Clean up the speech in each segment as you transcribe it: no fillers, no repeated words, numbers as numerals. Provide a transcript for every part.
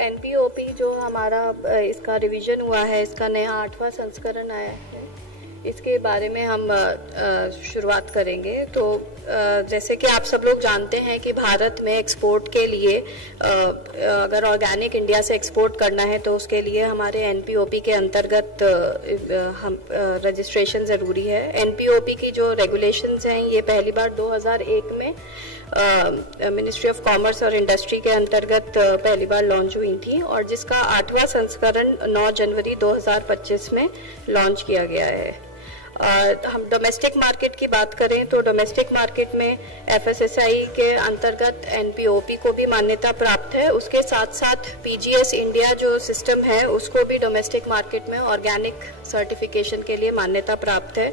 NPOP जो हमारा इसका रिवीजन हुआ है, इसका नया 8वां संस्करण आया है, इसके बारे में हम शुरुआत करेंगे। तो जैसे कि आप सब लोग जानते हैं कि भारत में एक्सपोर्ट के लिए अगर ऑर्गेनिक इंडिया से एक्सपोर्ट करना है तो उसके लिए हमारे एनपीओपी के अंतर्गत हम रजिस्ट्रेशन ज़रूरी है। एनपीओपी की जो रेगुलेशंस हैं ये पहली बार 2001 में मिनिस्ट्री ऑफ कॉमर्स और इंडस्ट्री के अंतर्गत पहली बार लॉन्च हुई थी और जिसका 8वां संस्करण 9 जनवरी 2025 में लॉन्च किया गया है। हम डोमेस्टिक मार्केट की बात करें तो डोमेस्टिक मार्केट में एफएसएसआई के अंतर्गत एनपीओपी को भी मान्यता प्राप्त है। उसके साथ साथ पीजीएस इंडिया जो सिस्टम है उसको भी डोमेस्टिक मार्केट में ऑर्गेनिक सर्टिफिकेशन के लिए मान्यता प्राप्त है।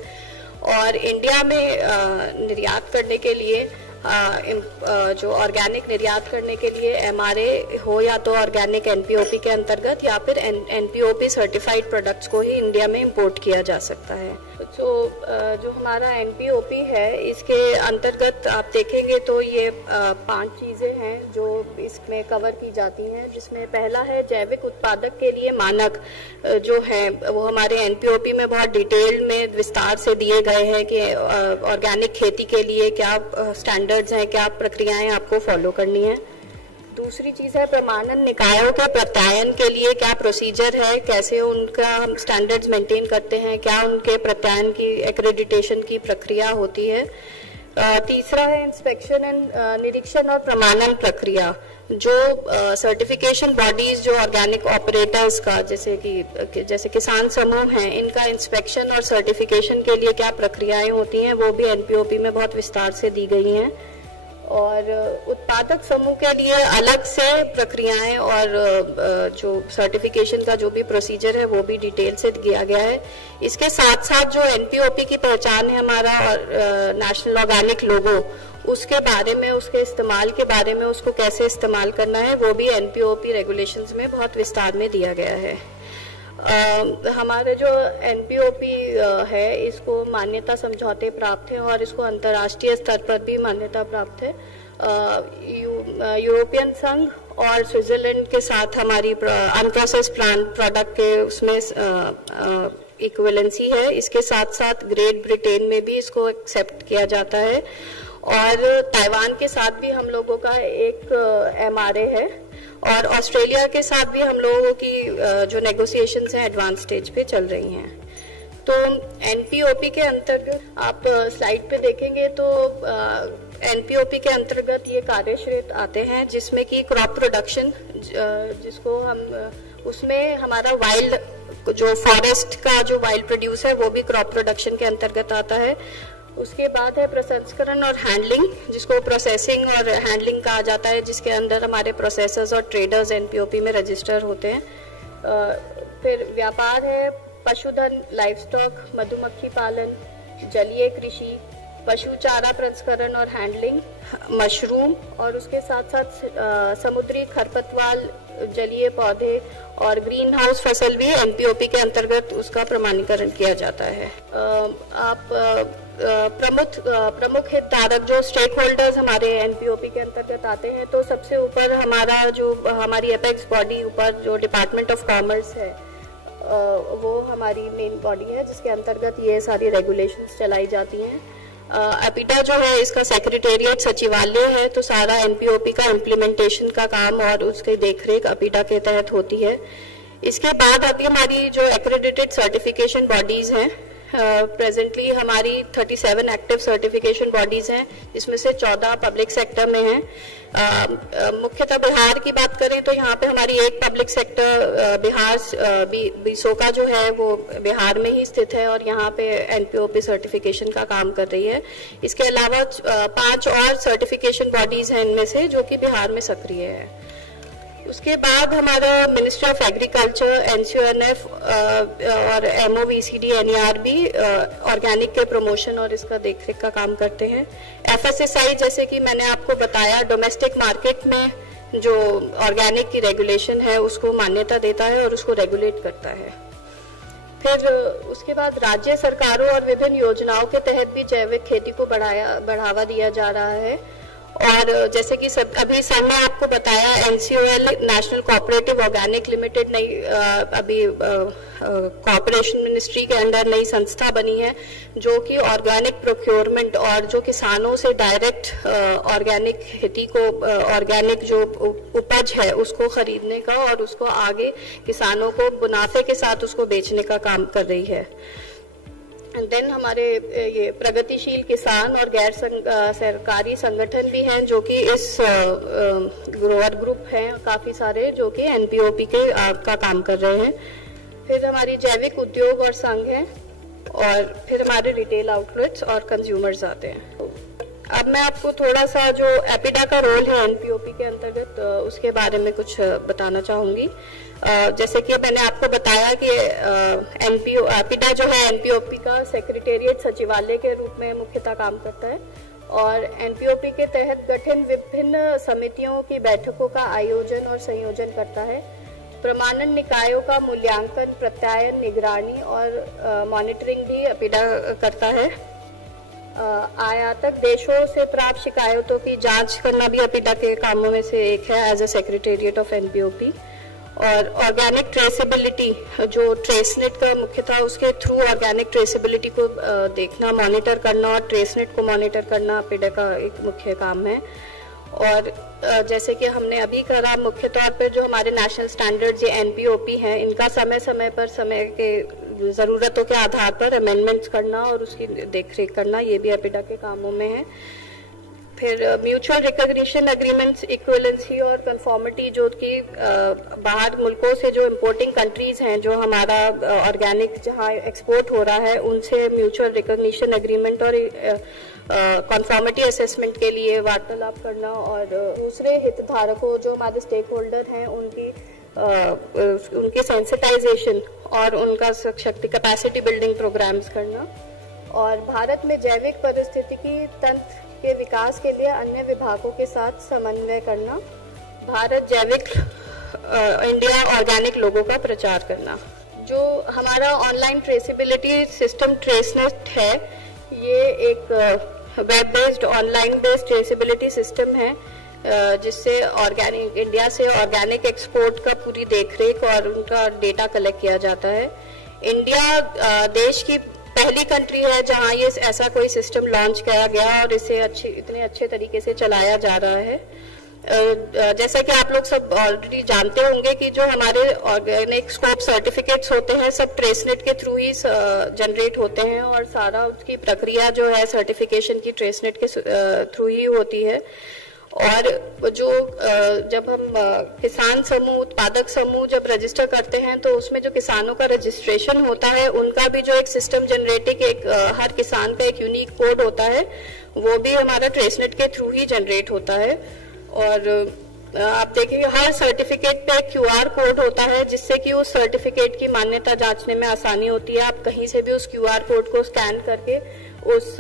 और इंडिया में निर्यात करने के लिए जो ऑर्गेनिक निर्यात करने के लिए एमआरए हो या तो ऑर्गेनिक एनपीओपी के अंतर्गत या फिर एनपीओपी सर्टिफाइड प्रोडक्ट्स को ही इंडिया में इंपोर्ट किया जा सकता है। तो जो हमारा एनपीओपी है इसके अंतर्गत आप देखेंगे तो ये 5 चीज़ें हैं जो इसमें कवर की जाती हैं, जिसमें पहला है जैविक उत्पादक के लिए मानक जो है वो हमारे एनपीओपी में बहुत डिटेल में विस्तार से दिए गए हैं कि ऑर्गेनिक खेती के लिए क्या स्टैंडर्ड्स हैं, क्या प्रक्रियाएं आपको फॉलो करनी है। दूसरी चीज़ है प्रमाणन निकायों के प्रत्यायन के लिए क्या प्रोसीजर है, कैसे उनका हम स्टैंडर्ड्स मेंटेन करते हैं, क्या उनके प्रत्यायन की एक्रेडिटेशन की प्रक्रिया होती है। तीसरा है इंस्पेक्शन एंड निरीक्षण और प्रमाणन प्रक्रिया, जो सर्टिफिकेशन बॉडीज जो ऑर्गेनिक ऑपरेटर्स का जैसे किसान समूह हैं, इनका इंस्पेक्शन और सर्टिफिकेशन के लिए क्या प्रक्रियाएं होती हैं वो भी एनपीओपी में बहुत विस्तार से दी गई हैं। और उत्पादक समूह के लिए अलग से प्रक्रियाएं और जो सर्टिफिकेशन का जो भी प्रोसीजर है वो भी डिटेल से दिया गया है। इसके साथ साथ जो एनपीओपी की पहचान है हमारा और नेशनल ऑर्गेनिक लोगो, उसके बारे में, उसके इस्तेमाल के बारे में, उसको कैसे इस्तेमाल करना है वो भी एनपीओपी रेगुलेशंस में बहुत विस्तार में दिया गया है। हमारे जो एनपीओपी है इसको मान्यता समझौते प्राप्त है और इसको अंतर्राष्ट्रीय स्तर पर भी मान्यता प्राप्त है। यूरोपियन संघ और स्विट्जरलैंड के साथ हमारी अनप्रोसेस्ड प्लांट प्रोडक्ट के उसमें इक्विवेलेंसी है। इसके साथ साथ ग्रेट ब्रिटेन में भी इसको एक्सेप्ट किया जाता है और ताइवान के साथ भी हम लोगों का एक एमआरए है और ऑस्ट्रेलिया के साथ भी हम लोगों की जो नेगोशिएशंस हैं एडवांस स्टेज पे चल रही हैं। तो एनपीओपी के अंतर्गत आप स्लाइड पे देखेंगे तो एनपीओपी के अंतर्गत ये कार्य क्षेत्र आते हैं जिसमें कि क्रॉप प्रोडक्शन, जिसको हम उसमें हमारा वाइल्ड जो फॉरेस्ट का जो वाइल्ड प्रोड्यूस है वो भी क्रॉप प्रोडक्शन के अंतर्गत आता है। उसके बाद है प्रसंस्करण और हैंडलिंग, जिसको प्रोसेसिंग और हैंडलिंग कहा जाता है, जिसके अंदर हमारे प्रोसेसर्स और ट्रेडर्स एनपीओपी में रजिस्टर होते हैं। फिर व्यापार है पशुधन, लाइव स्टॉक, मधुमक्खी पालन, जलीय कृषि, पशु चारा प्रसंस्करण और हैंडलिंग, मशरूम और उसके साथ साथ समुद्री खरपतवार, जलीय पौधे और ग्रीन हाउस फसल भी एनपीओपी के अंतर्गत उसका प्रमाणीकरण किया जाता है। आप प्रमुख हितधारक जो स्टेक होल्डर्स हमारे एनपीओपी के अंतर्गत आते हैं, तो सबसे ऊपर हमारी एपेक्स बॉडी ऊपर जो डिपार्टमेंट ऑफ कॉमर्स है वो हमारी मेन बॉडी है जिसके अंतर्गत ये सारी रेगुलेशंस चलाई जाती हैं। एपिडा जो है इसका सेक्रेटेरिएट सचिवालय है, तो सारा एनपीओपी का इम्प्लीमेंटेशन का काम और उसकी देखरेख एपिडा के तहत होती है। इसके बाद आती है हमारी जो एक्रेडिटेड सर्टिफिकेशन बॉडीज हैं। प्रेजेंटली हमारी 37 एक्टिव सर्टिफिकेशन बॉडीज हैं, जिसमें से 14 पब्लिक सेक्टर में हैं। मुख्यतः बिहार की बात करें तो यहाँ पे हमारी एक पब्लिक सेक्टर बिहार बीसोका जो है वो बिहार में ही स्थित है और यहाँ पे एनपीओपी सर्टिफिकेशन का काम कर रही है। इसके अलावा 5 और सर्टिफिकेशन बॉडीज हैं इनमें से जो कि बिहार में सक्रिय है। उसके बाद हमारा मिनिस्ट्री ऑफ एग्रीकल्चर, एनसीओएनएफ और एमओवीसीडी, एनईआरबी ऑर्गेनिक के प्रमोशन और इसका देखरेख का काम करते हैं। एफएसएसआई जैसे कि मैंने आपको बताया डोमेस्टिक मार्केट में जो ऑर्गेनिक की रेगुलेशन है उसको मान्यता देता है और उसको रेगुलेट करता है। फिर उसके बाद राज्य सरकारों और विभिन्न योजनाओं के तहत भी जैविक खेती को बढ़ावा दिया जा रहा है और जैसे कि सब अभी सर ने आपको बताया, NCOL national cooperative organic limited नई अभी कॉर्पोरेशन मिनिस्ट्री के अंडर नई संस्था बनी है, जो कि ऑर्गेनिक प्रोक्योरमेंट और जो किसानों से डायरेक्ट ऑर्गेनिक खेती को, ऑर्गेनिक जो उपज है उसको खरीदने का और उसको आगे किसानों को मुनाफे के साथ उसको बेचने का काम कर रही है। देन हमारे ये प्रगतिशील किसान और गैर सरकारी संगठन भी हैं, जो कि इस ग्रोअर ग्रुप हैं काफ़ी सारे, जो कि NPOP का काम कर रहे हैं। फिर हमारी जैविक उद्योग और संघ हैं, और फिर हमारे रिटेल आउटलेट्स और कंज्यूमर्स आते हैं। अब मैं आपको थोड़ा सा जो एपिडा का रोल है NPOP के अंतर्गत उसके बारे में कुछ बताना चाहूँगी। जैसे कि मैंने आपको बताया कि एपिडा जो है NPOP का सेक्रेटेरिएट सचिवालय के रूप में मुख्यतः काम करता है, और NPOP के तहत गठन विभिन्न समितियों की बैठकों का आयोजन और संयोजन करता है। प्रमाणन निकायों का मूल्यांकन, प्रत्यायन, निगरानी और मॉनिटरिंग भी एपिडा करता है। आयातक देशों से प्राप्त शिकायतों की जांच करना भी एपिडा के कामों में से एक है as a secretariat of NPOP। और ऑर्गेनिक ट्रेसेबिलिटी, जो ट्रेसनेट का मुख्यतः उसके थ्रू ऑर्गेनिक ट्रेसेबिलिटी को देखना, मॉनिटर करना और ट्रेसनेट को मॉनिटर करना एपिडा का एक मुख्य काम है। और जैसे कि हमने अभी करा, मुख्य तौर पर जो हमारे नेशनल स्टैंडर्ड्स ये NPOP हैं, इनका समय समय पर समय के ज़रूरतों के आधार पर अमेंडमेंट्स करना और उसकी देखरेख करना, ये भी एपिडा के कामों में है। फिर म्यूचुअल रिकॉग्निशन एग्रीमेंट्स, इक्विवेलेंसी और कंफॉर्मिटी, जो कि बाहर मुल्कों से जो इंपोर्टिंग कंट्रीज हैं, जो हमारा ऑर्गेनिक जहां एक्सपोर्ट हो रहा है, उनसे म्यूचुअल रिकॉग्निशन एग्रीमेंट और कंफॉर्मिटी असेसमेंट के लिए वार्तालाप करना, और दूसरे हितधारकों जो हमारे स्टेक होल्डर हैं उनकी सेंसिटाइजेशन और उनका शक्ति कैपेसिटी बिल्डिंग प्रोग्राम्स करना, और भारत में जैविक पारिस्थितिकी तंत्र के विकास के लिए अन्य विभागों के साथ समन्वय करना, भारत जैविक इंडिया ऑर्गेनिक लोगों का प्रचार करना। जो हमारा ऑनलाइन ट्रेसेबिलिटी सिस्टम ट्रेसनेट है, ये एक web based, online based traceability system है, जिससे ऑर्गेनिक इंडिया से ऑर्गेनिक एक्सपोर्ट का पूरी देखरेख और उनका डेटा कलेक्ट किया जाता है। इंडिया देश की पहली कंट्री है जहां ये ऐसा कोई सिस्टम लॉन्च किया गया और इसे इतने अच्छे तरीके से चलाया जा रहा है। जैसा कि आप लोग सब ऑलरेडी जानते होंगे कि जो हमारे ऑर्गेनिक स्कोप सर्टिफिकेट्स होते हैं, सब ट्रेसनेट के थ्रू ही जनरेट होते हैं, और सारा उसकी प्रक्रिया जो है सर्टिफिकेशन की ट्रेसनेट के थ्रू ही होती है। और जो जब हम किसान समूह, उत्पादक समूह जब रजिस्टर करते हैं, तो उसमें जो किसानों का रजिस्ट्रेशन होता है, उनका भी जो एक सिस्टम जनरेटिंग एक हर किसान का एक यूनिक कोड होता है, वो भी हमारा ट्रेसनेट के थ्रू ही जनरेट होता है। और आप देखिए हर सर्टिफिकेट पे एक QR कोड होता है, जिससे कि उस सर्टिफिकेट की मान्यता जांचने में आसानी होती है। आप कहीं से भी उस QR कोड को स्कैन करके उस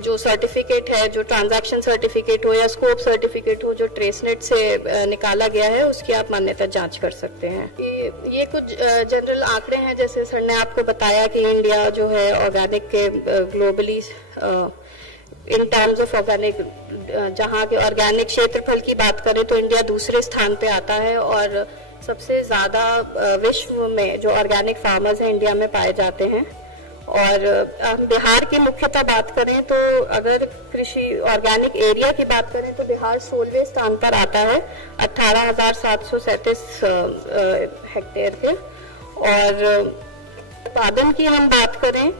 जो सर्टिफिकेट है, जो ट्रांजैक्शन सर्टिफिकेट हो या स्कोप सर्टिफिकेट हो, जो ट्रेसनेट से निकाला गया है, उसकी आप मान्यता जांच कर सकते हैं। ये कुछ जनरल आंकड़े हैं, जैसे सर ने आपको बताया कि इंडिया जो है ऑर्गेनिक के globally in terms of organic, जहाँ के ऑर्गेनिक क्षेत्रफल की बात करें तो इंडिया दूसरे स्थान पे आता है, और सबसे ज्यादा विश्व में जो ऑर्गेनिक फार्मर्स हैं इंडिया में पाए जाते हैं। और बिहार की मुख्यतः बात करें तो अगर कृषि ऑर्गेनिक एरिया की बात करें तो बिहार 16वें स्थान पर आता है 18,737 हेक्टेयर पे। और उत्पादन की हम बात करें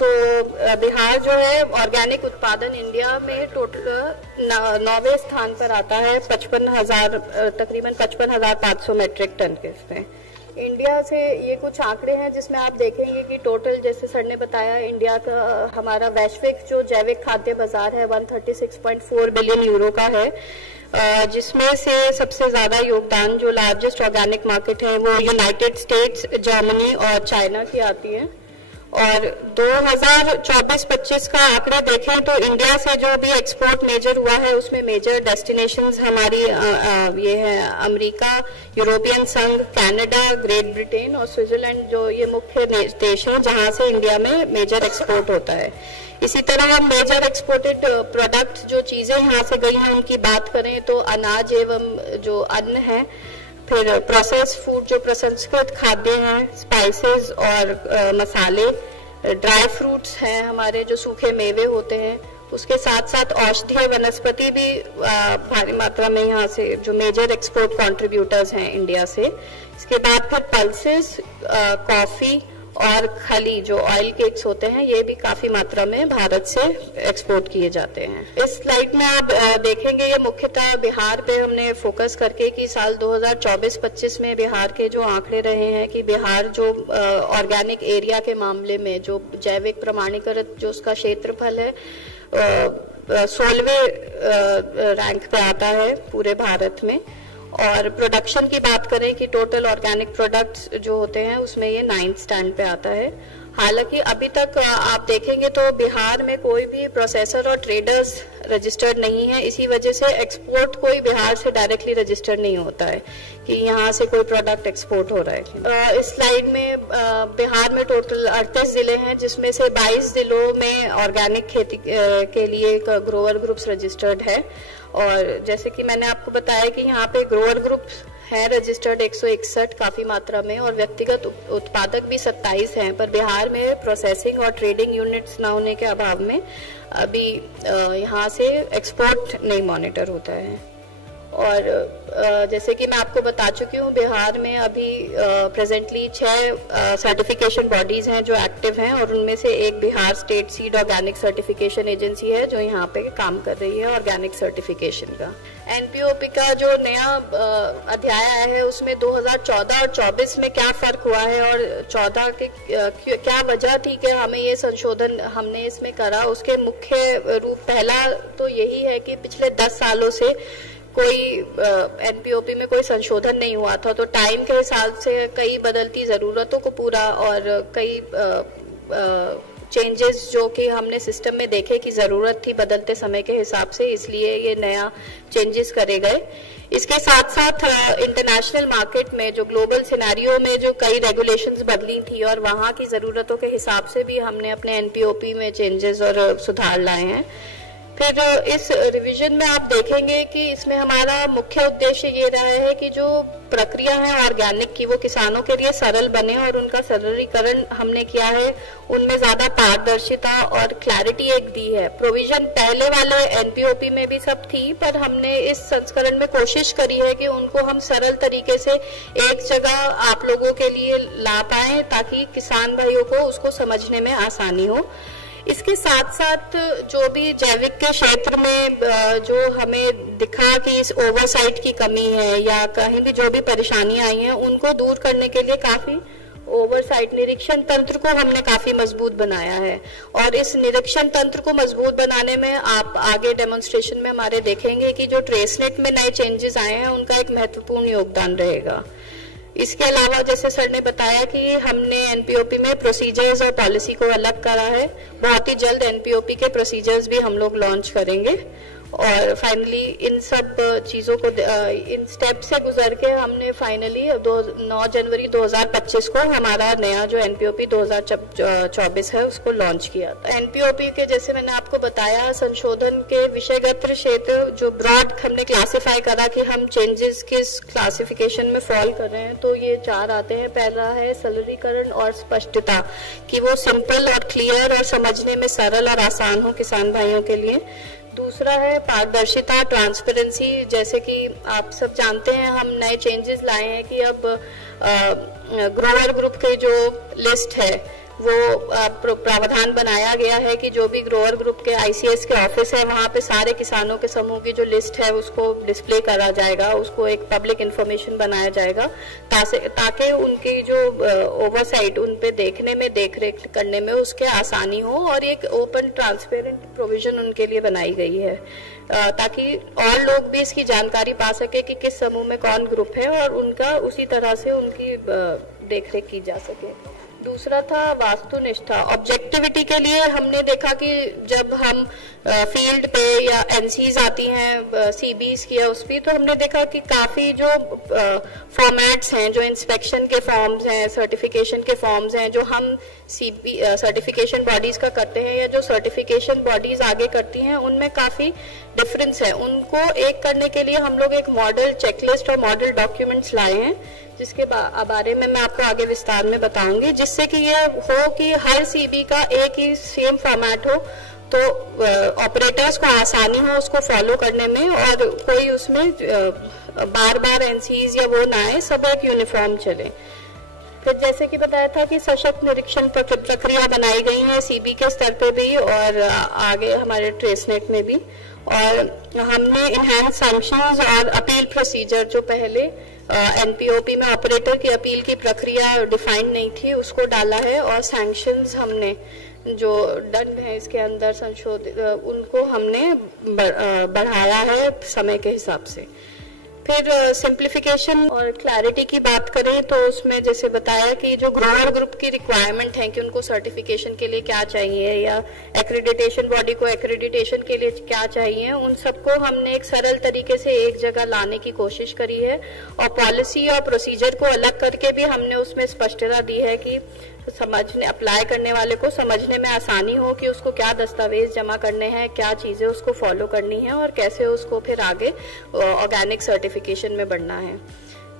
तो बिहार जो है ऑर्गेनिक उत्पादन इंडिया में टोटल 9वें स्थान पर आता है, तकरीबन 55,500 मेट्रिक टन के इसमें। इंडिया से ये कुछ आंकड़े हैं जिसमें आप देखेंगे कि टोटल, जैसे सर ने बताया, इंडिया का हमारा वैश्विक जो जैविक खाद्य बाजार है 136.4 बिलियन यूरो का है, जिसमें से सबसे ज्यादा योगदान जो लार्जेस्ट ऑर्गेनिक मार्केट है वो यूनाइटेड स्टेट्स, जर्मनी और चाइना की आती है। और 2024-25 का आंकड़ा देखें तो इंडिया से जो भी एक्सपोर्ट मेजर हुआ है उसमें मेजर डेस्टिनेशंस हमारी ये है अमेरिका, यूरोपियन संघ, कनाडा, ग्रेट ब्रिटेन और स्विट्जरलैंड, जो ये मुख्य देश हैं जहां से इंडिया में मेजर एक्सपोर्ट होता है। इसी तरह हम मेजर एक्सपोर्टेड प्रोडक्ट जो चीजें यहाँ से गई हैं उनकी बात करें तो अनाज एवं जो अन्न है, फिर प्रोसेस फूड जो प्रसंस्कृत खाद्य हैं, स्पाइसेस और मसाले, ड्राई फ्रूट्स हैं हमारे जो सूखे मेवे होते हैं, उसके साथ साथ औषधीय वनस्पति भी भारी मात्रा में यहाँ से जो मेजर एक्सपोर्ट कंट्रीब्यूटर्स हैं इंडिया से। इसके बाद फिर पल्सेस, कॉफी और खली जो ऑयल केक्स होते हैं, ये भी काफी मात्रा में भारत से एक्सपोर्ट किए जाते हैं। इस स्लाइड में आप देखेंगे ये मुख्यतः बिहार पे हमने फोकस करके कि साल 2024-25 में बिहार के जो आंकड़े रहे हैं कि बिहार जो ऑर्गेनिक एरिया के मामले में जो जैविक प्रमाणीकृत जो उसका क्षेत्रफल है 16वें रैंक पे आता है पूरे भारत में। और प्रोडक्शन की बात करें कि टोटल ऑर्गेनिक प्रोडक्ट्स जो होते हैं उसमें ये 9th स्टैंड पे आता है। हालांकि अभी तक आप देखेंगे तो बिहार में कोई भी प्रोसेसर और ट्रेडर्स रजिस्टर्ड नहीं है, इसी वजह से एक्सपोर्ट कोई बिहार से डायरेक्टली रजिस्टर्ड नहीं होता है कि यहाँ से कोई प्रोडक्ट एक्सपोर्ट हो रहा है। इस स्लाइड में बिहार में टोटल 38 जिले हैं, जिसमें से 22 जिलों में ऑर्गेनिक खेती के लिए ग्रोअर ग्रुप्स रजिस्टर्ड है। और जैसे कि मैंने आपको बताया कि यहाँ पे ग्रोअर ग्रुप है रजिस्टर्ड 161 काफी मात्रा में, और व्यक्तिगत उत्पादक भी 27 हैं, पर बिहार में प्रोसेसिंग और ट्रेडिंग यूनिट्स न होने के अभाव में अभी यहाँ से एक्सपोर्ट नहीं मॉनिटर होता है। और जैसे कि मैं आपको बता चुकी हूँ, बिहार में अभी प्रेजेंटली 6 सर्टिफिकेशन बॉडीज हैं जो एक्टिव हैं, और उनमें से एक Bihar state seed organic certification agency है जो यहाँ पे काम कर रही है ऑर्गेनिक सर्टिफिकेशन का। एनपीओपी का जो नया अध्याय आया है उसमें 2014 और 24 में क्या फर्क हुआ है और 14 के क्या वजह थी कि हमें ये संशोधन हमने इसमें करा, उसके मुख्य रूप पहला तो यही है कि पिछले 10 सालों से कोई एनपीओपी में कोई संशोधन नहीं हुआ था, तो टाइम के हिसाब से कई बदलती जरूरतों को पूरा और कई चेंजेस जो कि हमने सिस्टम में देखे कि जरूरत थी बदलते समय के हिसाब से, इसलिए ये नया चेंजेस करे गए। इसके साथ साथ इंटरनेशनल मार्केट में जो ग्लोबल सिनेरियो में जो कई रेगुलेशंस बदली थी और वहां की जरूरतों के हिसाब से भी हमने अपने एनपीओपी में चेंजेस और सुधार लाए हैं। फिर इस रिवीजन में आप देखेंगे कि इसमें हमारा मुख्य उद्देश्य ये रहा है कि जो प्रक्रिया है ऑर्गेनिक की वो किसानों के लिए सरल बने, और उनका सरलीकरण हमने किया है, उनमें ज्यादा पारदर्शिता और क्लैरिटी एक दी है। प्रोविजन पहले वाले एनपीओपी में भी सब थी, पर हमने इस संस्करण में कोशिश करी है कि उनको हम सरल तरीके से एक जगह आप लोगों के लिए ला पाए ताकि किसान भाइयों को उसको समझने में आसानी हो। इसके साथ साथ जो भी जैविक के क्षेत्र में जो हमें दिखा कि इस ओवरसाइट की कमी है या कहीं भी जो भी परेशानियां आई हैं उनको दूर करने के लिए काफी ओवरसाइट निरीक्षण तंत्र को हमने काफी मजबूत बनाया है। और इस निरीक्षण तंत्र को मजबूत बनाने में आप आगे डेमोन्स्ट्रेशन में हमारे देखेंगे कि जो ट्रेसनेट में नए चेंजेस आए हैं उनका एक महत्वपूर्ण योगदान रहेगा। इसके अलावा जैसे सर ने बताया कि हमने एनपीओपी में प्रोसीजर्स और पॉलिसी को अलग करा है। बहुत ही जल्द एनपीओपी के प्रोसीजर्स भी हम लोग लॉन्च करेंगे, और फाइनली इन सब चीजों को इन स्टेप से गुजर के हमने फाइनली 9 जनवरी 2025 को हमारा नया जो एनपीओपी 2024 है उसको लॉन्च किया। एनपीओपी के जैसे मैंने आपको बताया संशोधन के विषयगत क्षेत्र जो ब्रॉड हमने क्लासिफाई करा कि हम चेंजेस किस क्लासिफिकेशन में फॉल कर रहे हैं, तो ये 4 आते हैं। पहला है सरलीकरण और स्पष्टता, कि वो सिंपल और क्लियर और समझने में सरल और आसान हो किसान भाइयों के लिए। दूसरा है पारदर्शिता, ट्रांसपेरेंसी। जैसे कि आप सब जानते हैं हम नए चेंजेस लाए हैं कि अब ग्रोअर ग्रुप के जो लिस्ट है वो प्रावधान बनाया गया है कि जो भी ग्रोअर ग्रुप के आईसीएस के ऑफिस है वहां पे सारे किसानों के समूह की जो लिस्ट है उसको डिस्प्ले करा जाएगा, उसको एक पब्लिक इंफॉर्मेशन बनाया जाएगा ताकि उनकी जो ओवरसाइट उन पे देखने में देखरेख करने में उसके आसानी हो, और एक ओपन ट्रांसपेरेंट प्रोविजन उनके लिए बनाई गई है ताकि और लोग भी इसकी जानकारी पा सके कि किस समूह में कौन ग्रुप है और उनका उसी तरह से उनकी देखरेख की जा सके। दूसरा था वास्तुनिष्ठा, ऑब्जेक्टिविटी के लिए हमने देखा कि जब हम फील्ड पे या एनसीज आती हैं सीबीज की या उस भी, तो हमने देखा कि काफी जो फॉर्मेट्स हैं, जो इंस्पेक्शन के फॉर्म्स हैं, सर्टिफिकेशन के फॉर्म्स हैं, जो हम सीबी सर्टिफिकेशन बॉडीज का करते हैं या जो सर्टिफिकेशन बॉडीज आगे करती हैं उनमें काफी डिफरेंस है। उनको एक करने के लिए हम लोग एक मॉडल चेकलिस्ट और मॉडल डॉक्यूमेंट्स लाए हैं, जिसके बारे में मैं आपको आगे विस्तार में बताऊंगी, जिससे कि ये हो कि हर सीबी का एक ही सेम फॉर्मेट हो, तो ऑपरेटर्स को आसानी हो उसको फॉलो करने में, और कोई उसमें बार बार एनसीज या वो ना आए, सब एक यूनिफॉर्म चले। फिर जैसे कि बताया था कि सशक्त निरीक्षण प्रक्रिया बनाई गई है सीबी के स्तर पे भी और आगे हमारे ट्रेसनेट में भी, और हमने इनहैंस सैंक्शंस और अपील प्रोसीजर, जो पहले एनपीओपी में ऑपरेटर की अपील की प्रक्रिया डिफाइन नहीं थी, उसको डाला है, और सैंक्शंस हमने जो दंड है इसके अंदर संशोधित उनको हमने बढ़ाया है समय के हिसाब से। फिर सिंप्लीफिकेशन और क्लैरिटी की बात करें तो उसमें जैसे बताया कि जो ग्रोअर ग्रुप की रिक्वायरमेंट है कि उनको सर्टिफिकेशन के लिए क्या चाहिए या एक्रेडिटेशन बॉडी को एक्रेडिटेशन के लिए क्या चाहिए, उन सबको हमने एक सरल तरीके से एक जगह लाने की कोशिश करी है, और पॉलिसी और प्रोसीजर को अलग करके भी हमने उसमें स्पष्टता दी है कि समझने अप्लाई करने वाले को समझने में आसानी हो कि उसको क्या दस्तावेज जमा करने हैं, क्या चीजें उसको फॉलो करनी है और कैसे उसको फिर आगे ऑर्गेनिक सर्टिफिकेशन में बढ़ना है।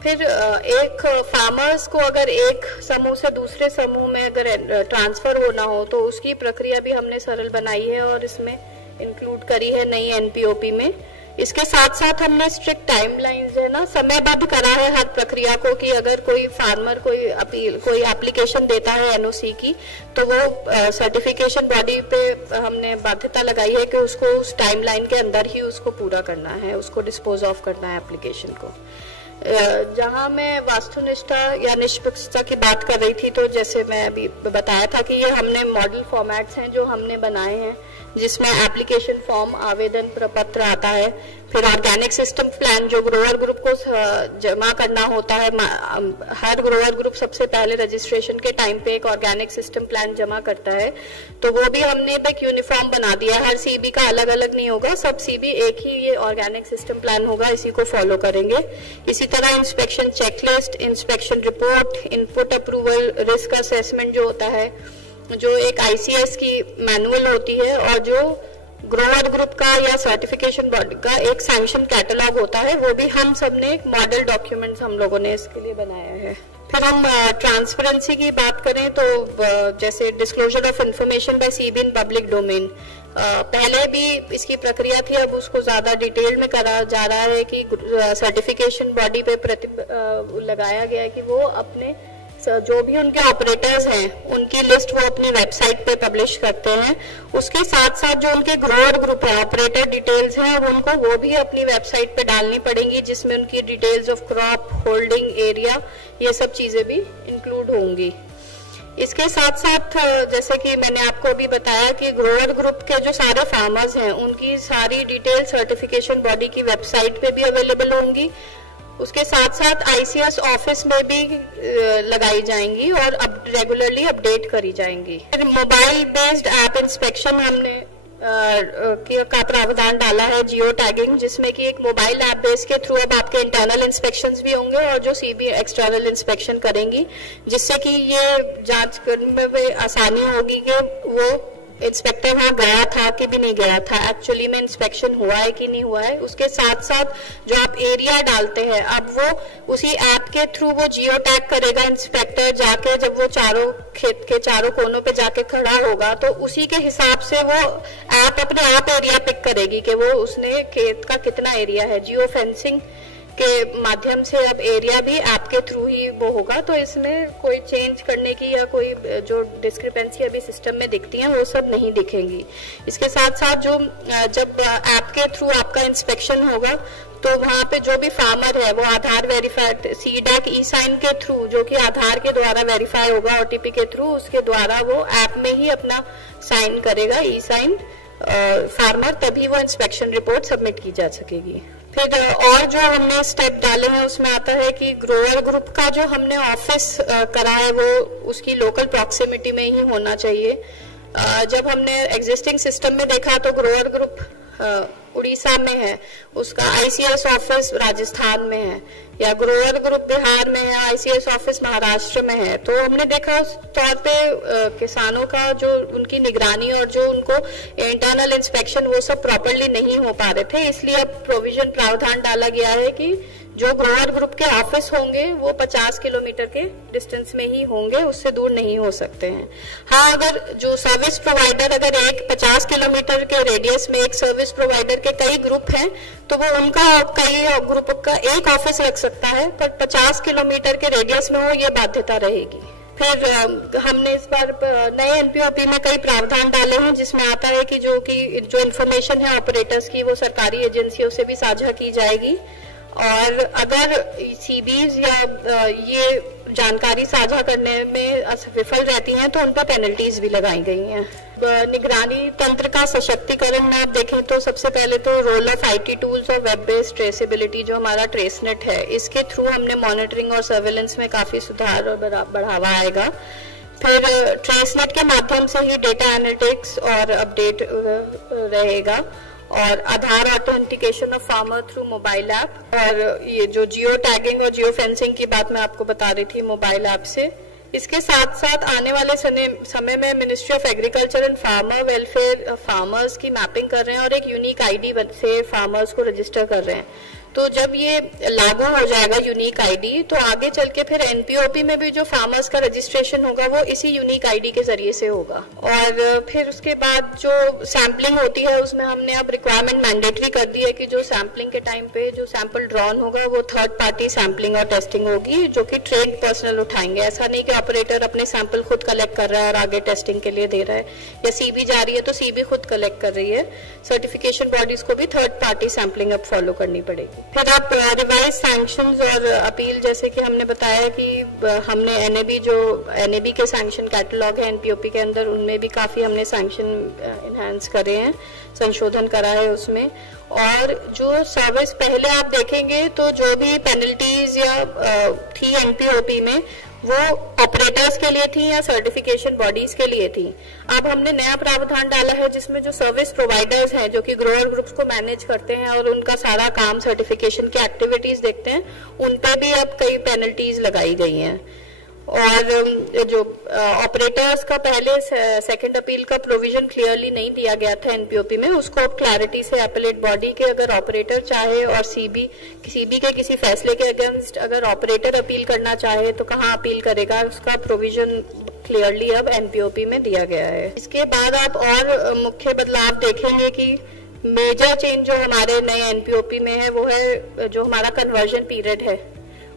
फिर एक फार्मर्स को अगर एक समूह से दूसरे समूह में अगर ट्रांसफर होना हो तो उसकी प्रक्रिया भी हमने सरल बनाई है और इसमें इंक्लूड करी है नई एनपीओपी में। इसके साथ साथ हमने स्ट्रिक्ट टाइमलाइंस है ना समयबद्ध करा है हर प्रक्रिया को, कि अगर कोई फार्मर कोई एप्लीकेशन देता है एनओसी की, तो वो सर्टिफिकेशन बॉडी पे हमने बाध्यता लगाई है कि उसको उस टाइमलाइन के अंदर ही उसको पूरा करना है, उसको डिस्पोज ऑफ करना है एप्लीकेशन को। जहां मैं वास्तुनिष्ठता या निष्पक्षता की बात कर रही थी, तो जैसे मैं अभी बताया था कि ये हमने मॉडल फॉर्मेट्स हैं जो हमने बनाए हैं, जिसमें एप्लीकेशन फॉर्म, आवेदन प्रपत्र आता है, फिर ऑर्गेनिक सिस्टम प्लान जो ग्रोअर ग्रुप को जमा करना होता है। हर ग्रोअर ग्रुप सबसे पहले रजिस्ट्रेशन के टाइम पे एक ऑर्गेनिक सिस्टम प्लान जमा करता है, तो वो भी हमने एक यूनिफॉर्म बना दिया। हर सीबी का अलग अलग नहीं होगा, सब सीबी एक ही ये ऑर्गेनिक सिस्टम प्लान होगा, इसी को फॉलो करेंगे। इसी तरह inspection checklist, inspection report, input approval, risk assessment जो होता है, जो एक आईसीएस की मैनुअल होती है, और जो ग्रोअर ग्रुप का या सर्टिफिकेशन बॉडी का एक सैंक्शन कैटलॉग होता है, वो भी हम सब ने एक मॉडल डॉक्यूमेंट्स हम लोगों ने इसके लिए बनाया है। फिर हम ट्रांसपेरेंसी की बात करें तो जैसे disclosure of information bye CB in public domain, पहले भी इसकी प्रक्रिया थी, अब उसको ज्यादा डिटेल में करा जा रहा है कि सर्टिफिकेशन बॉडी पे लगाया गया है कि वो अपने जो भी उनके ऑपरेटर्स हैं उनकी लिस्ट वो अपनी वेबसाइट पे पब्लिश करते हैं। उसके साथ साथ जो उनके ग्रोअर ग्रुप है, ऑपरेटर डिटेल्स हैं, उनको वो भी अपनी वेबसाइट पे डालनी पड़ेंगी, जिसमें उनकी details of crop, holding area, ये सब चीजें भी इंक्लूड होंगी। इसके साथ साथ जैसे कि मैंने आपको अभी बताया कि ग्रोअर ग्रुप के जो सारे फार्मर्स हैं उनकी सारी डिटेल सर्टिफिकेशन बॉडी की वेबसाइट पे भी अवेलेबल होंगी। उसके साथ साथ आईसीएस ऑफिस में भी लगाई जाएंगी और अब रेगुलरली अपडेट करी जाएंगी। फिर मोबाइल बेस्ड ऐप इंस्पेक्शन हमने का प्रावधान डाला है, जियो टैगिंग, जिसमें कि एक मोबाइल ऐप बेस के थ्रू अब आपके इंटरनल इंस्पेक्शंस भी होंगे और जो सीबी एक्सटर्नल इंस्पेक्शन करेंगी, जिससे कि ये जांच करने में आसानी होगी कि वो इंस्पेक्टर वहां गया था कि भी नहीं गया था, एक्चुअली में इंस्पेक्शन हुआ है कि नहीं हुआ है। उसके साथ साथ जो आप एरिया डालते हैं, अब वो उसी ऐप के थ्रू वो जियो टैग करेगा इंस्पेक्टर, जाके जब वो चारों खेत के चारों कोनों पे जाके खड़ा होगा तो उसी के हिसाब से वो ऐप अपने आप एरिया पिक करेगी कि वो उसने खेत का कितना एरिया है। जियो फेंसिंग के माध्यम से अब एरिया भी ऐप के थ्रू ही वो होगा, तो इसमें कोई चेंज करने की या कोई जो डिस्क्रिपेंसी अभी सिस्टम में दिखती है वो सब नहीं दिखेंगी। इसके साथ साथ जो जब ऐप के थ्रू आपका इंस्पेक्शन होगा तो वहाँ पे जो भी फार्मर है वो आधार वेरीफाइड सीडैक ई साइन के थ्रू, जो कि आधार के द्वारा वेरीफाई होगा ओटीपी के थ्रू, उसके द्वारा वो ऐप में ही अपना साइन करेगा ई साइन फार्मर, तभी वो इंस्पेक्शन रिपोर्ट सबमिट की जा सकेगी। फिर और जो हमने स्टेप डाले हैं उसमें आता है कि ग्रोअर ग्रुप का जो हमने ऑफिस करा है वो उसकी लोकल प्रॉक्सिमिटी में ही होना चाहिए। जब हमने एग्जिस्टिंग सिस्टम में देखा तो ग्रोअर ग्रुप उड़ीसा में है, उसका ICS ऑफिस राजस्थान में है, या ग्रोवर ग्रुप बिहार में है, ICS ऑफिस महाराष्ट्र में है। तो हमने देखा उस तौर पे किसानों का जो उनकी निगरानी और जो उनको इंटरनल इंस्पेक्शन वो सब प्रॉपरली नहीं हो पा रहे थे, इसलिए अब प्रोविजन प्रावधान डाला गया है कि जो ग्रोवर ग्रुप के ऑफिस होंगे वो 50 किलोमीटर के डिस्टेंस में ही होंगे, उससे दूर नहीं हो सकते हैं। हाँ, अगर जो सर्विस प्रोवाइडर अगर एक 50 किलोमीटर के रेडियस में एक सर्विस प्रोवाइडर के कई ग्रुप हैं तो वो उनका कई ग्रुप का एक ऑफिस रख सकता है, पर 50 किलोमीटर के रेडियस में हो ये बाध्यता रहेगी। फिर हमने इस बार नए NPOP में कई प्रावधान डाले हैं जिसमें आता है कि जो इन्फॉर्मेशन है ऑपरेटर्स की वो सरकारी एजेंसियों से भी साझा की जाएगी, और अगर CBs या ये जानकारी साझा करने में विफल रहती हैं तो उन पर पेनल्टीज भी लगाई गई हैं। निगरानी तंत्र का सशक्तिकरण में आप देखें तो सबसे पहले तो रोल ऑफ IT टूल्स और वेब बेस्ड ट्रेसेबिलिटी जो हमारा ट्रेसनेट है, इसके थ्रू हमने मॉनिटरिंग और सर्वेलेंस में काफी सुधार और बढ़ावा आएगा। फिर ट्रेसनेट के माध्यम से ही डेटा एनालिटिक्स और अपडेट रहेगा, और Aadhaar authentication of farmer through mobile app, और ये जो जियो टैगिंग और जियो फेंसिंग की बात मैं आपको बता रही थी मोबाइल ऐप से। इसके साथ साथ आने वाले समय में ministry of agriculture and farmer welfare farmers की मैपिंग कर रहे हैं और एक यूनिक ID से फार्मर्स को रजिस्टर कर रहे हैं। तो जब ये लागू हो जाएगा यूनिक ID, तो आगे चल के फिर NPOP में भी जो फार्मर्स का रजिस्ट्रेशन होगा वो इसी यूनिक ID के जरिए से होगा। और फिर उसके बाद जो सैम्पलिंग होती है उसमें हमने अब रिक्वायरमेंट मैंडेटरी कर दी है कि जो सैम्पलिंग के टाइम पे जो सैंपल ड्रॉन होगा वो थर्ड पार्टी सैम्पलिंग और टेस्टिंग होगी, जो कि ट्रेन पर्सनल उठाएंगे। ऐसा नहीं कि ऑपरेटर अपने सैंपल खुद कलेक्ट कर रहा है और आगे टेस्टिंग के लिए दे रहा है, या CB जा रही है तो CB खुद कलेक्ट कर रही है। सर्टिफिकेशन बॉडीज को भी थर्ड पार्टी सैम्पलिंग अब फॉलो करनी पड़ेगी। फिर आप रिवाइज सैंक्शंस और अपील, जैसे कि हमने बताया कि हमने NAB के सैंक्शन कैटलॉग है NPOP के अंदर, उनमें भी काफी हमने सैंक्शन इनहैंस करे हैं, संशोधन करा है उसमें। और जो सर्विस पहले आप देखेंगे तो जो भी पेनल्टीज या थी NPOP में वो ऑपरेटर्स के लिए थी या सर्टिफिकेशन बॉडीज के लिए थी। अब हमने नया प्रावधान डाला है जिसमें जो सर्विस प्रोवाइडर्स हैं जो कि ग्रोअर ग्रुप्स को मैनेज करते हैं और उनका सारा काम सर्टिफिकेशन की एक्टिविटीज देखते हैं, उन पे भी अब कई पेनल्टीज लगाई गई हैं। और जो ऑपरेटर्स का पहले सेकंड अपील का प्रोविजन क्लियरली नहीं दिया गया था NPOP में, उसको अब क्लैरिटी से अपीलेट बॉडी के अगर ऑपरेटर चाहे और CB के किसी फैसले के अगेंस्ट अगर ऑपरेटर अपील करना चाहे तो कहाँ अपील करेगा, उसका प्रोविजन क्लियरली अब NPOP में दिया गया है। इसके बाद आप और मुख्य बदलाव देखेंगे कि मेजर चेंज जो हमारे नए NPOP में है वो है जो हमारा कन्वर्जन पीरियड है,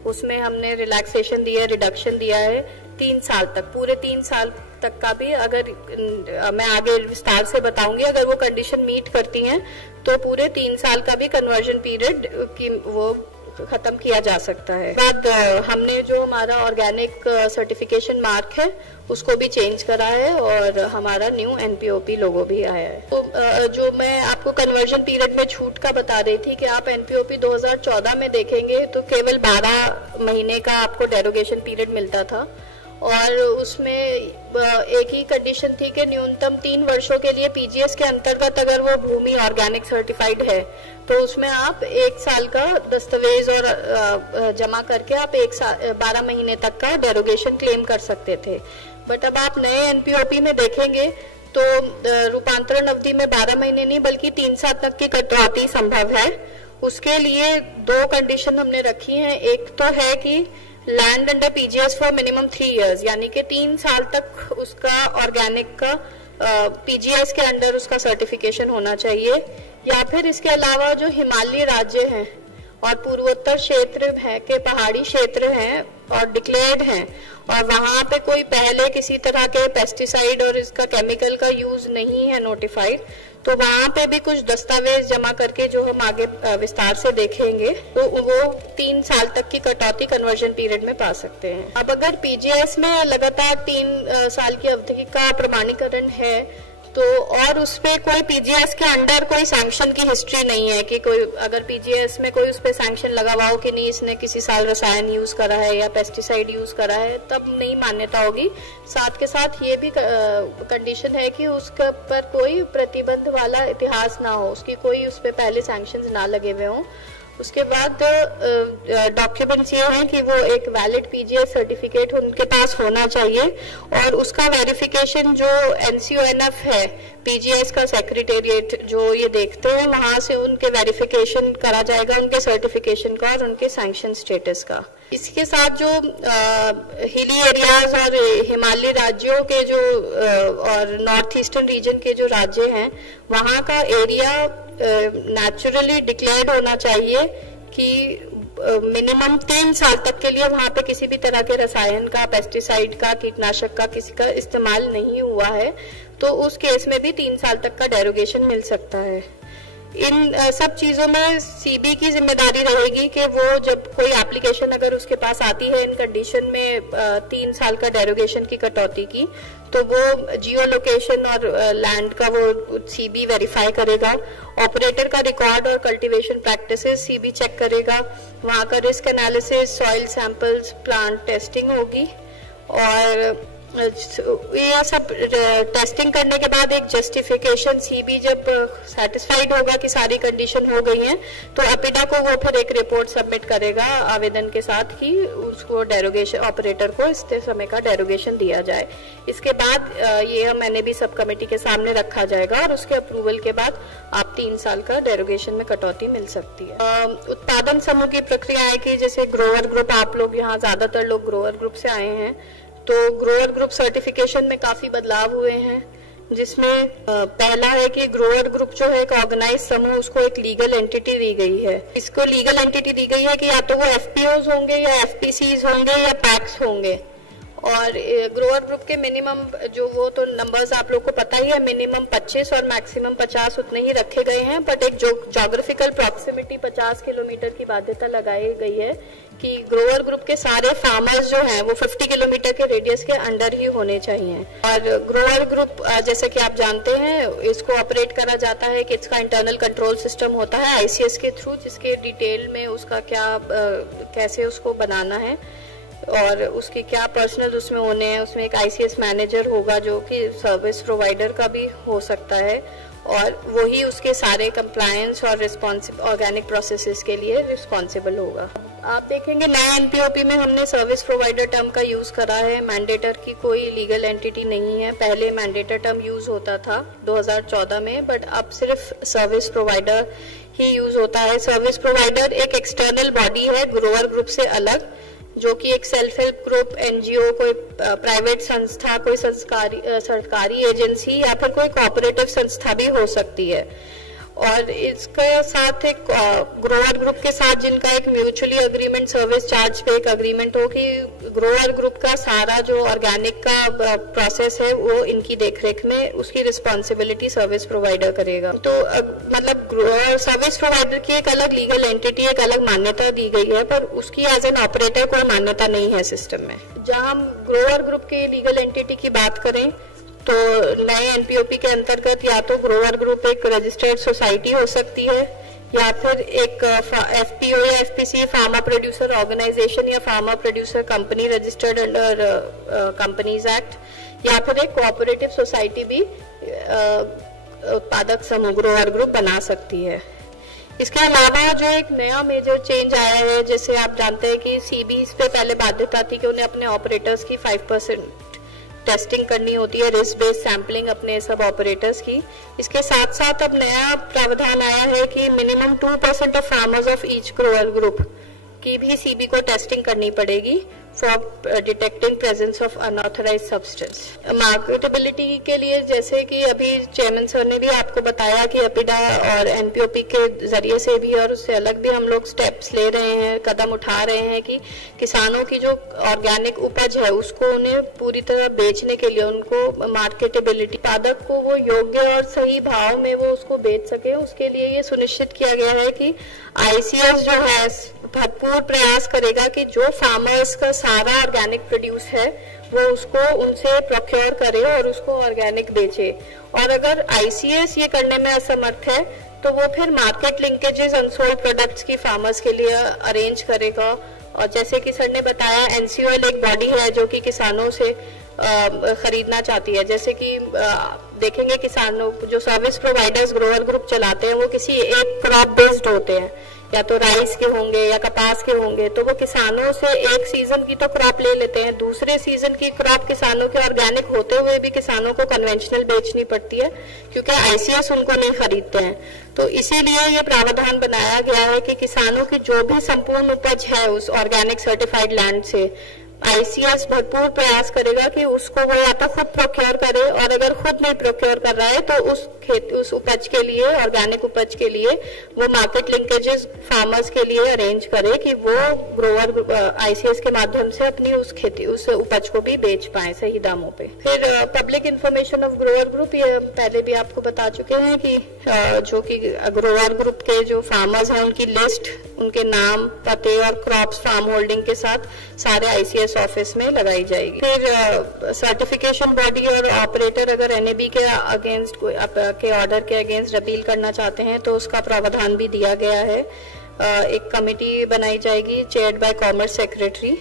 उसमें हमने रिलैक्सेशन दिया, रिडक्शन दिया है 3 साल तक, पूरे 3 साल तक का भी। अगर मैं आगे विस्तार से बताऊंगी, अगर वो कंडीशन मीट करती हैं तो पूरे 3 साल का भी कन्वर्जन पीरियड की वो खत्म किया जा सकता है। बाद हमने जो हमारा ऑर्गेनिक सर्टिफिकेशन मार्क है उसको भी चेंज करा है और हमारा न्यू NPOP लोगो भी आया है। तो जो मैं आपको कन्वर्जन पीरियड में छूट का बता रही थी कि आप NPOP 2014 में देखेंगे तो केवल 12 महीने का आपको डेरोगेशन पीरियड मिलता था, और उसमें एक ही कंडीशन थी कि न्यूनतम 3 वर्षों के लिए PGS के अंतर्गत अगर वो भूमि ऑर्गेनिक सर्टिफाइड है तो उसमें आप 1 साल का दस्तावेज और जमा करके आप 12 महीने तक का डेरोगेशन क्लेम कर सकते थे। बट अब आप नए NPOP में देखेंगे तो रूपांतरण अवधि में 12 महीने नहीं बल्कि 3 साल तक की कटौती संभव है। उसके लिए 2 कंडीशन हमने रखी हैं। एक तो है कि land under PGS for minimum 3 years, यानी कि 3 साल तक उसका ऑर्गेनिक का PGS के अंडर उसका सर्टिफिकेशन होना चाहिए, या फिर इसके अलावा जो हिमालयी राज्य हैं और पूर्वोत्तर क्षेत्र है के पहाड़ी क्षेत्र हैं और डिक्लेयर्ड हैं और वहां पे कोई पहले किसी तरह के पेस्टिसाइड और इसका केमिकल का यूज नहीं है नोटिफाइड, तो वहां पे भी कुछ दस्तावेज जमा करके जो हम आगे विस्तार से देखेंगे तो वो 3 साल तक की कटौती कन्वर्जन पीरियड में पा सकते हैं। अब अगर PGS में लगातार 3 साल की अवधि का प्रमाणीकरण है तो और उस पे कोई पीजीएस के अंडर कोई सैंक्शन की हिस्ट्री नहीं है कि कोई अगर पीजीएस में कोई उस पे सैंक्शन लगा हुआ हो कि नहीं इसने किसी साल रसायन यूज करा है या पेस्टिसाइड यूज करा है, तब नहीं मान्यता होगी। साथ के साथ ये भी कंडीशन है कि उसके पर कोई प्रतिबंध वाला इतिहास ना हो, उसकी कोई उस पे पहले सैंक्शन ना लगे हुए हों। उसके बाद डॉक्यूमेंट्स ये हैं कि वो एक वैलिड पीजीएस सर्टिफिकेट उनके पास होना चाहिए और उसका वेरिफिकेशन जो एनसीओएनएफ है, पीजीएस का सेक्रेटेरिएट जो ये देखते हैं, वहां से उनके वेरिफिकेशन करा जाएगा उनके सर्टिफिकेशन का और उनके सैंक्शन स्टेटस का। इसके साथ जो हिली एरियाज और हिमालयी राज्यों के जो और नॉर्थ ईस्टर्न रीजन के जो राज्य हैं, वहाँ का एरिया नेचुरली डिक्लेयर्ड होना चाहिए कि मिनिमम 3 साल तक के लिए वहाँ पे किसी भी तरह के रसायन का, पेस्टिसाइड का, कीटनाशक का किसी का इस्तेमाल नहीं हुआ है, तो उस केस में भी 3 साल तक का डेरोगेशन मिल सकता है। इन सब चीजों में सीबी की जिम्मेदारी रहेगी कि वो जब कोई एप्लीकेशन अगर उसके पास आती है इन कंडीशन में 3 साल का डेरोगेशन की कटौती की, तो वो जियो लोकेशन और लैंड का वो सीबी वेरीफाई करेगा, ऑपरेटर का रिकॉर्ड और कल्टीवेशन प्रैक्टिसेस सीबी चेक करेगा, वहाँ का risk analysis, soil samples, plant testing होगी और ये सब टेस्टिंग करने के बाद एक जस्टिफिकेशन सीबी जब सेटिस्फाइड होगा कि सारी कंडीशन हो गई हैं, तो एपिडा को वो फिर एक रिपोर्ट सबमिट करेगा आवेदन के साथ कि उसको डेरोगेशन, ऑपरेटर को इस समय का डेरोगेशन दिया जाए। इसके बाद ये मैंने भी सब कमेटी के सामने रखा जाएगा और उसके अप्रूवल के बाद आप 3 साल का डेरोगेशन में कटौती मिल सकती है। उत्पादन समूह की प्रक्रिया है कि जैसे ग्रोअर ग्रुप, आप लोग यहाँ ज्यादातर लोग ग्रोअर ग्रुप से आए हैं, तो ग्रोअर ग्रुप सर्टिफिकेशन में काफी बदलाव हुए हैं, जिसमें पहला है कि ग्रोअर ग्रुप जो है एक ऑर्गेनाइज समूह, उसको एक लीगल एंटिटी दी गई है। इसको लीगल एंटिटी दी गई है कि या तो वो एफपीओज होंगे या एफपीसीज होंगे या पैक्स होंगे। और ग्रोअर ग्रुप के मिनिमम जो वो तो नंबर्स आप लोग को पता ही है, मिनिमम 25 और मैक्सिमम 50 उतने ही रखे गए हैं, बट एक जो जोग्राफिकल प्रॉक्सिमिटी 50 किलोमीटर की बाध्यता लगाई गई है कि ग्रोअर ग्रुप के सारे फार्मर्स जो हैं वो 50 किलोमीटर के रेडियस के अंडर ही होने चाहिए। और ग्रोअर ग्रुप जैसे कि आप जानते हैं, इसको ऑपरेट करा जाता है कि इसका इंटरनल कंट्रोल सिस्टम होता है आईसीएस के थ्रू, जिसके डिटेल में उसका क्या कैसे उसको बनाना है और उसके क्या पर्सनल उसमें होने हैं। उसमें एक आईसीएस मैनेजर होगा जो कि सर्विस प्रोवाइडर का भी हो सकता है और वही उसके सारे कंप्लायंस और रिस्पॉन्सिव ऑर्गेनिक प्रोसेसेस के लिए रिस्पॉन्सिबल होगा। आप देखेंगे नए एनपीओपी में हमने सर्विस प्रोवाइडर टर्म का यूज करा है, मैंडेटर की कोई लीगल एंटिटी नहीं है। पहले मैंडेटर टर्म यूज होता था 2014 में, बट अब सिर्फ सर्विस प्रोवाइडर ही यूज होता है। सर्विस प्रोवाइडर एक एक्सटर्नल बॉडी है ग्रोअर ग्रुप से अलग, जो कि एक सेल्फ हेल्प ग्रुप, एनजीओ, कोई प्राइवेट संस्था, कोई सरकारी एजेंसी या फिर कोई कोऑपरेटिव संस्था भी हो सकती है। और इसके साथ एक ग्रोअर ग्रुप के साथ जिनका एक म्यूचुअली अग्रीमेंट सर्विस चार्ज पे एक अग्रीमेंट हो कि ग्रोअर ग्रुप का सारा जो ऑर्गेनिक का प्रोसेस है वो इनकी देखरेख में उसकी रिस्पॉन्सिबिलिटी सर्विस प्रोवाइडर करेगा। तो मतलब सर्विस प्रोवाइडर की एक अलग लीगल एंटिटी, एक अलग मान्यता दी गई है, पर उसकी एज एन ऑपरेटर कोई मान्यता नहीं है सिस्टम में। जहां हम ग्रोअर ग्रुप की लीगल एंटिटी की बात करें तो नए एनपीओपी के अंतर्गत या तो ग्रोअर ग्रुप एक रजिस्टर्ड सोसाइटी हो सकती है या फिर एक एफपीओ या एफपीसी, फार्मा प्रोड्यूसर ऑर्गेनाइजेशन या pharma producer company registered under companies act, या फिर एक कोऑपरेटिव सोसाइटी भी उत्पादक समूह ग्रोअर ग्रुप बना सकती है। इसके अलावा जो एक नया मेजर चेंज आया है, जैसे आप जानते हैं कि सीबीज पे पहले बाध्यता थी कि उन्हें अपने ऑपरेटर्स की 5% टेस्टिंग करनी होती है, रिस्क बेस्ड सैंपलिंग अपने सब ऑपरेटर्स की। इसके साथ साथ अब नया प्रावधान आया है कि minimum 2% of farmers of each grower group की भी सीबी को टेस्टिंग करनी पड़ेगी for detecting presence of unauthorised substance. Marketability के लिए जैसे कि अभी चेयरमैन सर ने भी आपको बताया कि एपिडा और एनपीओपी के जरिए से भी और उससे अलग भी हम लोग स्टेप्स ले रहे हैं, कदम उठा रहे हैं कि किसानों की जो ऑर्गेनिक उपज है उसको उन्हें पूरी तरह बेचने के लिए उनको मार्केटेबिलिटी, उत्पादक को वो योग्य और सही भाव में वो उसको बेच सके, उसके लिए ये सुनिश्चित किया गया है कि आईसीएस जो है भरपूर प्रयास करेगा कि जो फार्मर्स का सारा ऑर्गेनिक प्रोड्यूस है वो उसको उनसे प्रोक्योर करे और उसको ऑर्गेनिक बेचे। और अगर आईसीएस ये करने में असमर्थ है तो वो फिर मार्केट लिंकेजेस अनसोल्ड प्रोडक्ट्स की फार्मर्स के लिए अरेंज करेगा। और जैसे कि सर ने बताया, एनसीओएल एक बॉडी है जो कि किसानों से खरीदना चाहती है। जैसे कि देखेंगे किसानों जो सर्विस प्रोवाइडर्स ग्रोअर ग्रुप चलाते हैं वो किसी एक क्रॉप बेस्ड होते हैं, या तो राइस के होंगे या कपास के होंगे, तो वो किसानों से एक सीजन की तो क्रॉप ले लेते हैं, दूसरे सीजन की क्रॉप किसानों के ऑर्गेनिक होते हुए भी किसानों को कन्वेंशनल बेचनी पड़ती है क्योंकि आईसीएस उनको नहीं खरीदते हैं। तो इसीलिए ये प्रावधान बनाया गया है कि किसानों की जो भी संपूर्ण उपज है उस ऑर्गेनिक सर्टिफाइड लैंड से आईसीएस भरपूर प्रयास करेगा कि उसको वो या तो खुद प्रोक्योर करे, और अगर खुद नहीं प्रोक्योर कर रहा है तो उस उपज के लिए, ऑर्गेनिक उपज के लिए वो मार्केट लिंकेजेस फार्मर्स के लिए अरेंज करे कि वो ग्रोअर आईसीएस के माध्यम से अपनी उस उपज को भी बेच पाए सही दामों पे। फिर public information of grower group, ये पहले भी आपको बता चुके हैं कि जो कि ग्रोअर ग्रुप के जो फार्मर्स हैं उनकी लिस्ट, उनके नाम, पते और क्रॉप्स फार्म होल्डिंग के साथ सारे आईसीएस ऑफिस में लगाई जाएगी। फिर सर्टिफिकेशन बॉडी और ऑपरेटर अगर एनएबी के अगेंस्ट के ऑर्डर के अगेंस्ट अपील करना चाहते हैं तो उसका प्रावधान भी दिया गया है। एक कमेटी बनाई जाएगी चेयर्ड बाय कॉमर्स सेक्रेटरी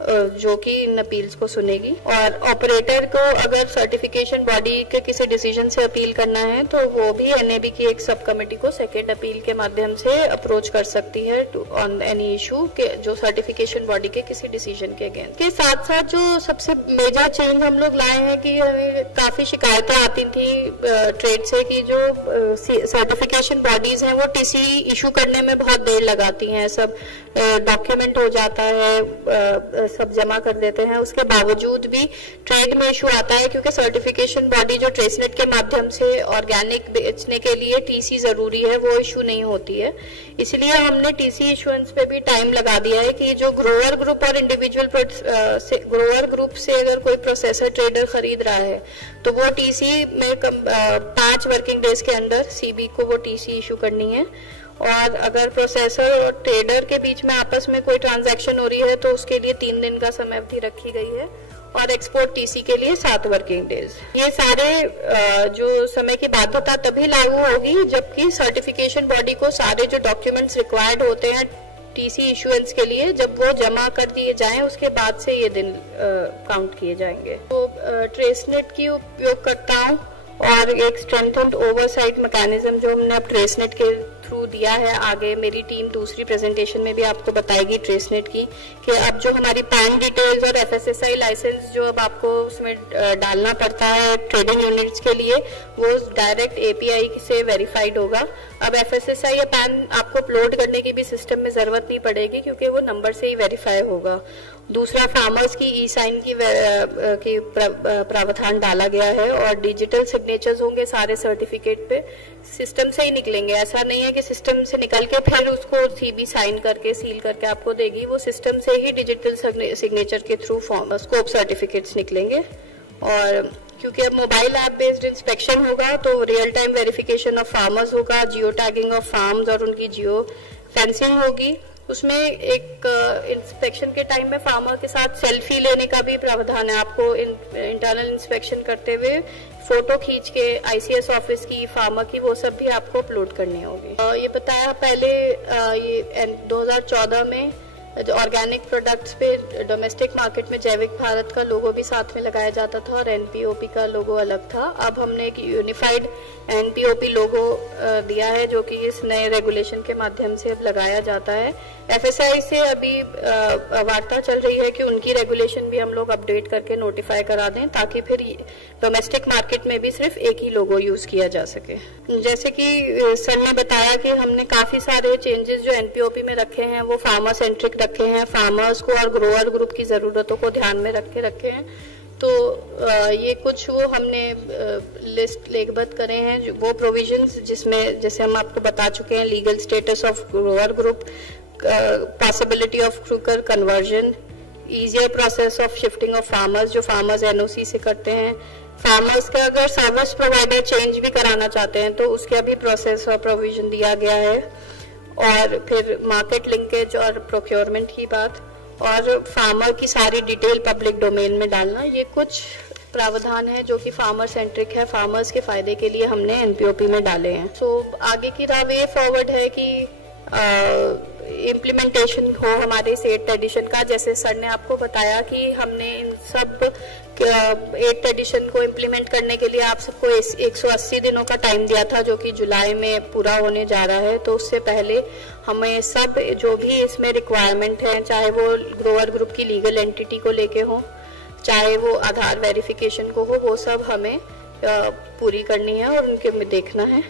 जो कि इन अपील्स को सुनेगी। और ऑपरेटर को अगर सर्टिफिकेशन बॉडी के किसी डिसीजन से अपील करना है तो वो भी एनएबी की एक सब कमेटी को सेकेंड अपील के माध्यम से अप्रोच कर सकती है ऑन एनी इशू के जो सर्टिफिकेशन बॉडी के किसी डिसीजन के अगेंस्ट। के साथ साथ जो सबसे मेजर चेंज हम लोग लाए हैं कि हमें काफी शिकायतें आती थी ट्रेड से कि जो सर्टिफिकेशन बॉडीज हैं वो टीसी इशू करने में बहुत देर लगाती हैं, सब डॉक्यूमेंट हो जाता है, सब जमा कर देते हैं, उसके बावजूद भी ट्रेड में इशू आता है क्योंकि सर्टिफिकेशन बॉडी जो ट्रेसनेट के माध्यम से ऑर्गेनिक बेचने के लिए टीसी जरूरी है वो इशू नहीं होती है। इसलिए हमने टीसी इशुएंस पे भी टाइम लगा दिया है कि जो ग्रोअर ग्रुप और इंडिविजुअल ग्रोअर ग्रुप से अगर कोई प्रोसेसर ट्रेडर खरीद रहा है तो वो टीसी में 5 वर्किंग डेज के अंदर सीबी को वो टीसी इशू करनी है। और अगर प्रोसेसर और ट्रेडर के बीच में आपस में कोई ट्रांजैक्शन हो रही है तो उसके लिए 3 दिन का समय अवधि रखी गई है, और एक्सपोर्ट टीसी के लिए 7 वर्किंग डेज। ये सारे जो समय की बाध्यता तभी लागू होगी जबकि सर्टिफिकेशन बॉडी को सारे जो डॉक्यूमेंट्स रिक्वायर्ड होते हैं टीसी इशुएंस के लिए जब वो जमा कर दिए जाएं उसके बाद से ये दिन काउंट किए जाएंगे। तो ट्रेसनेट की उपयोगकर्ताओं और एक स्ट्रेंथेंड ओवरसाइट मैकेनिज्म जो हमने अब ट्रेसनेट के थ्रू दिया है, आगे मेरी टीम दूसरी प्रेजेंटेशन में भी आपको बताएगी ट्रेसनेट की कि अब जो हमारी पैन डिटेल्स और एफएसएसआई लाइसेंस जो अब आपको उसमें डालना पड़ता है ट्रेडिंग यूनिट्स के लिए वो डायरेक्ट एपीआई से वेरीफाइड होगा। अब एफएसएसआई या पैन आपको अपलोड करने की भी सिस्टम में जरूरत नहीं पड़ेगी क्योंकि वो नंबर से ही वेरीफाई होगा। दूसरा, फार्मर्स की ई साइन की प्रावधान डाला गया है और डिजिटल सिग्नेचर्स होंगे सारे सर्टिफिकेट पे, सिस्टम से ही निकलेंगे। ऐसा नहीं है कि सिस्टम से निकल के फिर उसको सीबी साइन करके सील करके आपको देगी, वो सिस्टम से ही डिजिटल सिग्नेचर के थ्रू स्कोप सर्टिफिकेट्स निकलेंगे। और क्योंकि अब मोबाइल ऐप बेस्ड इंस्पेक्शन होगा तो real time verification of farmers होगा, जियो टैगिंग ऑफ फार्म्स और उनकी जियो फेंसिंग होगी। उसमें एक इंस्पेक्शन के टाइम में फार्मर के साथ सेल्फी लेने का भी प्रावधान है। आपको इंटरनल इंस्पेक्शन करते हुए फोटो खींच के आईसीएस ऑफिस की फार्मर की वो सब भी आपको अपलोड करनी होगी। ये बताया पहले ये 2014 में ऑर्गेनिक प्रोडक्ट्स पे डोमेस्टिक मार्केट में जैविक भारत का लोगो भी साथ में लगाया जाता था और एनपीओपी का लोगो अलग था। अब हमने एक यूनिफाइड एनपीओपी लोगो दिया है जो कि इस नए रेगुलेशन के माध्यम से अब लगाया जाता है। एफएसआई से अभी वार्ता चल रही है कि उनकी रेगुलेशन भी हम लोग अपडेट करके नोटिफाई करा दें ताकि फिर डोमेस्टिक मार्केट में भी सिर्फ एक ही लोगो यूज किया जा सके। जैसे कि सर ने बताया कि हमने काफी सारे चेंजेस जो एनपीओपी में रखे हैं वो फार्मर सेंट्रिक रखे हैं, फार्मर्स को और ग्रोअर ग्रुप की जरूरतों को ध्यान में रखे हैं। तो ये कुछ वो हमने लिस्ट लेखबद्ध करे हैं वो प्रोविजंस जिसमें जैसे हम आपको बता चुके हैं legal status of grower group, possibility of crooker conversion, easier process of shifting of farmers जो फार्मर्स एनओसी से करते हैं, फार्मर्स का अगर सर्विस प्रोवाइडर चेंज भी कराना चाहते हैं तो उसका भी प्रोसेस और प्रोविजन दिया गया है। और फिर मार्केट लिंकेज और प्रोक्योरमेंट की बात, और फार्मर की सारी डिटेल पब्लिक डोमेन में डालना, ये कुछ प्रावधान है जो कि फार्मर सेंट्रिक है, फार्मर्स के फायदे के लिए हमने एनपीओपी में डाले हैं। सो आगे की राह वे फॉरवर्ड है कि इम्प्लीमेंटेशन हो हमारे इस 8th एडिशन का। जैसे सर ने आपको बताया कि हमने इन सब 8th एडिशन को इम्प्लीमेंट करने के लिए आप सबको 180 दिनों का टाइम दिया था, जो कि जुलाई में पूरा होने जा रहा है। तो उससे पहले हमें सब जो भी इसमें रिक्वायरमेंट है, चाहे वो ग्रोअर ग्रुप की लीगल एंटिटी को लेके हो, चाहे वो आधार वेरिफिकेशन को हो, वो सब हमें पूरी करनी है और उनके में देखना है।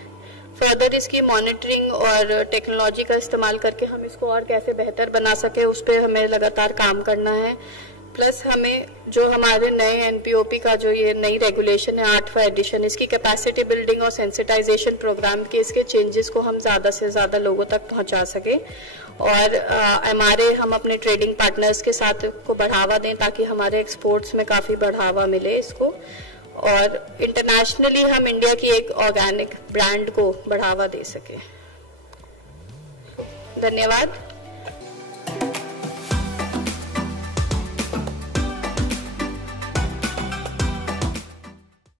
फर्दर इसकी मॉनिटरिंग और टेक्नोलॉजी का इस्तेमाल करके हम इसको और कैसे बेहतर बना सके, उस पर हमें लगातार काम करना है। प्लस हमें जो हमारे नए एनपीओपी का जो ये नई रेगुलेशन है 8वां एडिशन, इसकी कैपेसिटी बिल्डिंग और सेंसिटाइजेशन प्रोग्राम के इसके चेंजेस को हम ज़्यादा से ज़्यादा लोगों तक पहुंचा सके और हम अपने ट्रेडिंग पार्टनर्स के साथ को बढ़ावा दें ताकि हमारे एक्सपोर्ट्स में काफ़ी बढ़ावा मिले इसको, और इंटरनेशनली हम इंडिया की एक ऑर्गेनिक ब्रांड को बढ़ावा दे सके। धन्यवाद।